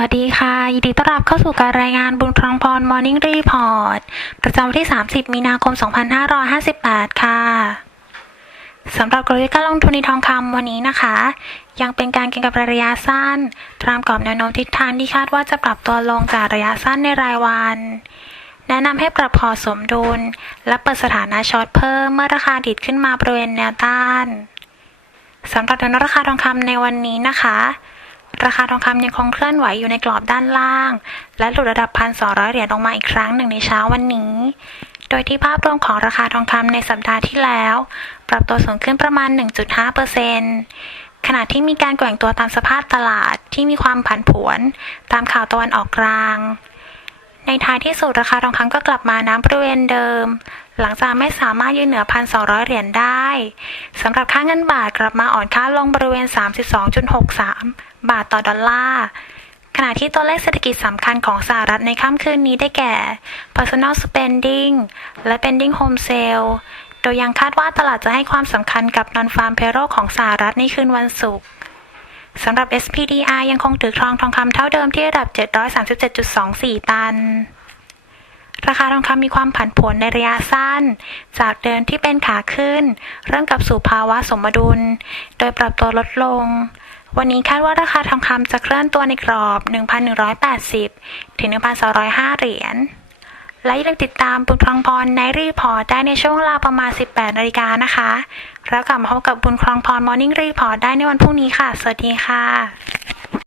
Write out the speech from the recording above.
วัสดีค่ะ ยินดีต้อนรับเข้าสู่การรายงานบุญครองพร Morning Report ประจำวันที่ 30 มีนาคม 2558 ค่ะสำหรับกลยุทธ์การลงทุนในทองคำวันนี้นะคะ ยังเป็นการเก็งกำไระยะสั้นตามกรอบแนวโน้มทิศทางที่คาดว่าจะปรับตัวลงจากระยะสั้นในรายวัน แนะนำให้ปรับพอสมดุล และเปิดสถานะช็อตเพิ่มเมื่อราคาดิดขึ้นมาบริเวณแนวต้านสำหรับแนวราคาทองคำในวันนี้นะคะ ราคาทองคำยังคงเคลื่อนไหวอยู่ในกรอบด้านล่าง และหลุดระดับ1,200เหรียญลงมาอีกครั้งหนึ่งในเช้าวันนี้ โดยที่ภาพรวมของราคาทองคำในสัปดาห์ที่แล้ว ปรับตัวสูงขึ้นประมาณ 1.5%ขณะที่มีการแกว่งตัวตามสภาพตลาดที่มีความผันผวนตามข่าวตะวันออกกลาง ในท้ายที่สุดราคาทองคำก็กลับมาน้ำบริเวณเดิม หลังจากไม่สามารถยืนเหนือ 1,200 เหรียญได้สำหรับค่าเงินบาทกลับมาอ่อนค่าลงบริเวณ 32.63 บาทต่อดอลลาร์ขณะที่ตัวเลขเศรษฐกิจสำคัญของสหรัฐในค่ำคืนนี้ได้แก่ personal spending และ pending home sale โดยยังคาดว่าตลาดจะให้ความสำคัญกับ non-farm payroll ของสหรัฐในคืนวันศุกร์สำหรับ SPDR ยังคงถือครองทองคำเท่าเดิมที่ระดับ 737.24 ตัน ราคาทองคำมีความผันผวนในระยะสั้น จากเดิมที่เป็นขาขึ้น เริ่มกลับสู่ภาวะสมดุล โดยปรับตัวลดลง วันนี้คาดว่าราคาทองคำจะเคลื่อนตัวในกรอบ 1,180 ถึง 1,205 เหรียญและอย่าลืมติดตามบุญครองพรในรีพอร์ตได้ในช่วงเวลาประมาณ 18 นาฬิกานะคะ แล้วกลับมาพบกับบุญครองพร Morning Report ได้ในวันพรุ่งนี้ค่ะ สวัสดีค่ะ